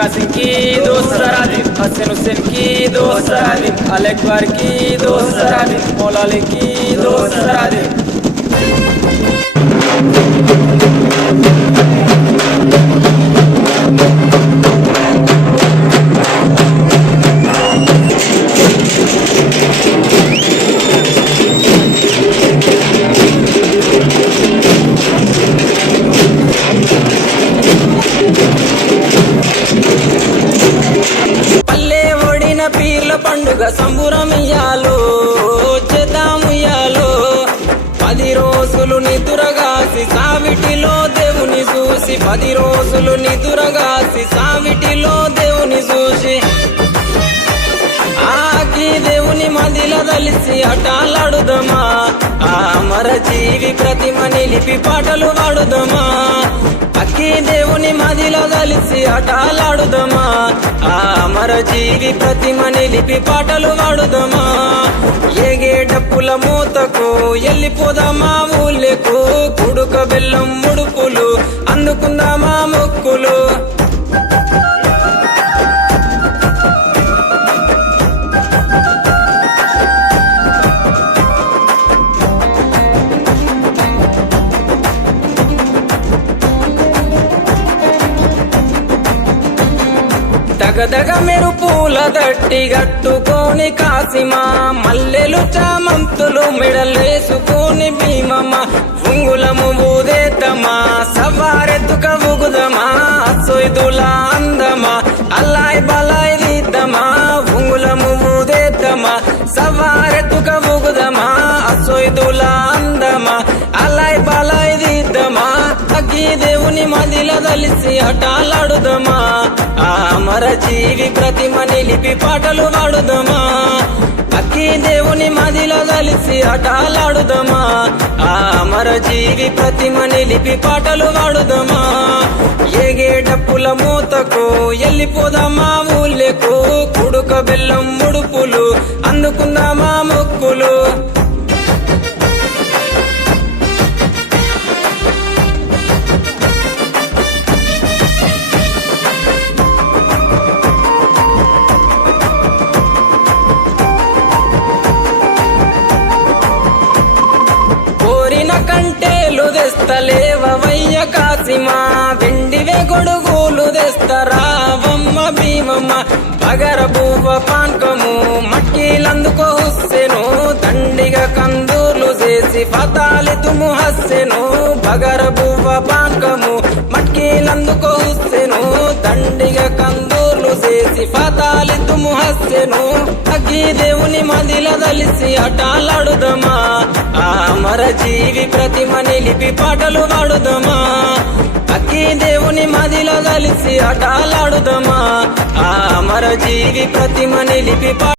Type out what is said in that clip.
कासिम की दोस्तरा दिन, हसन हुसैन की दोस्तरा दिन, अल अकबर की दोस्तरा दिन, मौला अली की दोस्तरा दिन। పీర్ల పండుగ సంబురమియాలో చేద్దాముయాలో 10 రోజులు నిదురగాసి సావిటిలో దేవుని చూసి 10 రోజులు నిదురగాసి సావిటిలో దేవుని చూసి ఆకి దేవుని మదిల దలిసి అటాలాడుదమా ఆ అమర జీవి ప్రతిమ నిలిపి పాటలు పాడుదమా అక్కి దేవుని మదిల దలిసి అటాలాడుదమా ఆ అమర జీవి ప్రతిమ నిలిపి పాటలు పాడుదమా ఏగేటప్పుల మూతకు ఎల్లిపోదామా ఊళ్ళకు కుడుక బెల్లం ముడుపులు అందుకుందామా మొక్కులు దగదగ మెరుపుల దట్టి గట్టుకొని కాసిమా మల్లెలు చామంతులు మెడలేసుకొని భీమమ్మ ఉంగులము ఊదేతమా సవారెత్తుక ఊగుదమా సొయ్దుల అందమా అల్లాయ్ బలాయ్ దిద్దమా ఉంగులము ఊదేతమా సవారెత్తుక ఊగుదమా సొయ్దుల అందమా అల్లాయ్ బలాయ్ దిద్దమా అగ్గి దేవుని మదిల దలిసి అటాలాడుదమా ఆ అమర జీవి ప్రతిమ నిలిపి పాటలు పాడుదమా అక్కి దేవుని మదిల దలిసి అటాలాడుదమా ఆ అమర జీవి ప్రతిమ నిలిపి పాటలు పాడుదమా ఏగేటప్పుల మూతకు ఎల్లిపోదామా ఊళ్ళకు కుడుక బెల్లం ముడుపులు అందుకుందామా మొక్కులు కంటేలు తెస్తలేవయ్య కాసిమా వెండివే గొడుగులు తెస్తరావమ్మ భీమమ్మ పగర బువ్వ పాన్కము మట్కీలందుకో హుస్సెను దండిగా కందూర్లు చేసి ఫతాలి తుము హస్సెను పగర బువ్వ పాన్కము మట్కీలందుకో హుస్సెను దండిగా కందూర్లు చేసి ఫతాలి తుము హస్సెను అగ్గి దేవుని మదిల దలిసి అటాలాడుదమా ఆ అమర జీవి ప్రతిమ నిలిపి పాటలు పాడుదమా అక్కి దేవుని మదిల దలిసి అటాలాడుదమా ఆ అమర జీవి ప్రతిమ నిలిపి